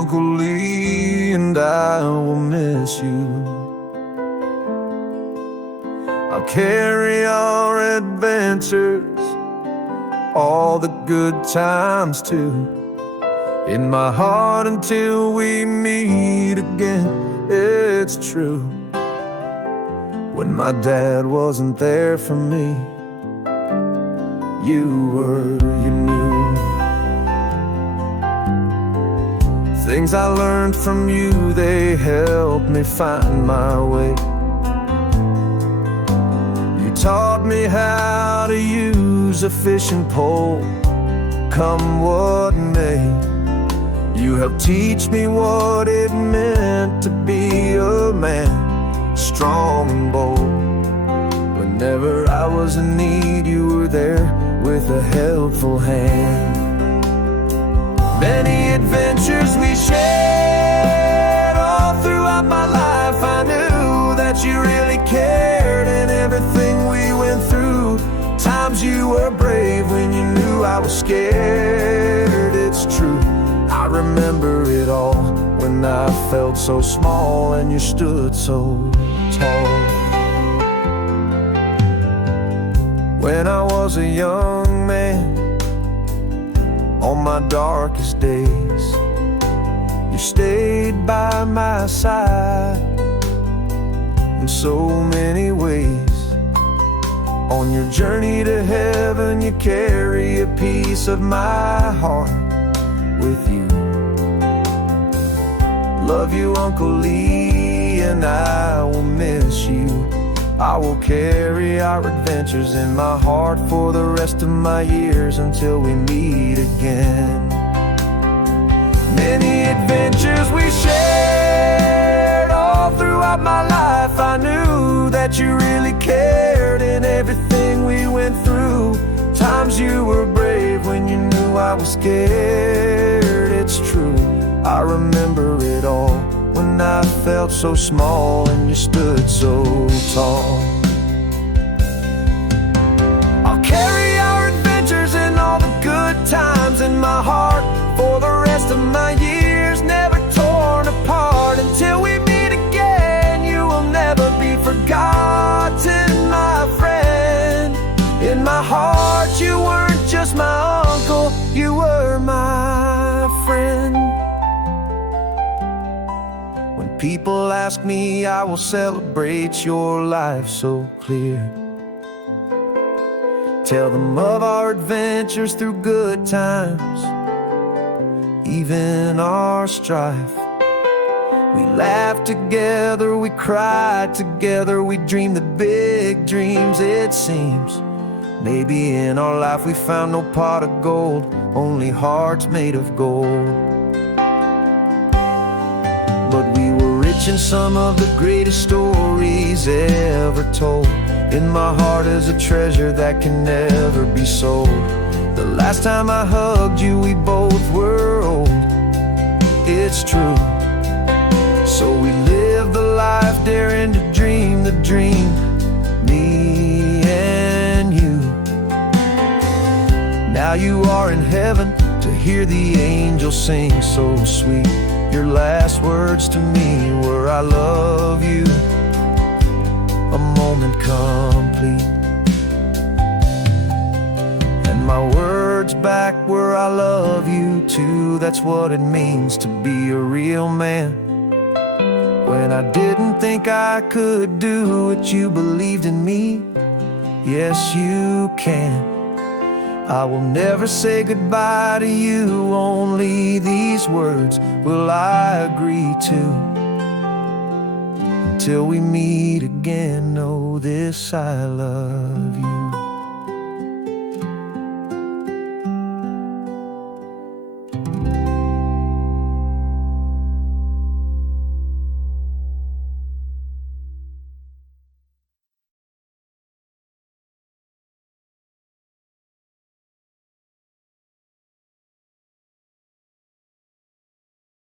Uncle Lee, and I will miss you. I'll carry our adventures, all the good times too, in my heart until we meet again. It's true. When my dad wasn't there for me, you were, you knew. Things I learned from you, they helped me find my way. You taught me how to use a fishing pole, come what may. You helped teach me what it meant to be a man, strong and bold. Whenever I was in need, you were there with a helpful hand. Many adventures we shared, all throughout my life I knew that you really cared. And everything we went through, times you were brave when you knew I was scared. It's true, I remember it all, when I felt so small and you stood so tall. When I was a young man, on my darkest days, you stayed by my side in so many ways. On your journey to heaven, you carry a piece of my heart with you. Love you, Uncle Lee, and I will miss you. I will carry our adventures in my heart for the rest of my years until we meet again. Many adventures we shared, all throughout my life I knew that you really cared. In everything we went through, times you were brave when you knew I was scared. It's true, I remember it all, when I felt so small and you stood so tall. I'll carry our adventures and all the good times in my heart for the rest of my years, never torn apart until we meet again. You will never be forgotten, my friend. In my heart you weren't just my uncle, you were my friend. People ask me, I will celebrate your life so clear. Tell them of our adventures through good times, even our strife. We laughed together, we cried together, we dreamed the big dreams. It seems maybe in our life we found no pot of gold, only hearts made of gold. But we were rich in some of the greatest stories ever told. In my heart is a treasure that can never be sold. The last time I hugged you, we both were old. It's true. So we lived the life, daring to dream the dream, me and you. Now you are in heaven to hear the angels sing so sweet. Your last words to me were, I love you, a moment complete. And my words back were, I love you too. That's what it means to be a real man. When I didn't think I could do what you believed in me, yes you can. I will never say goodbye to you, only these words will I agree to. Until we meet again, know this, I love you.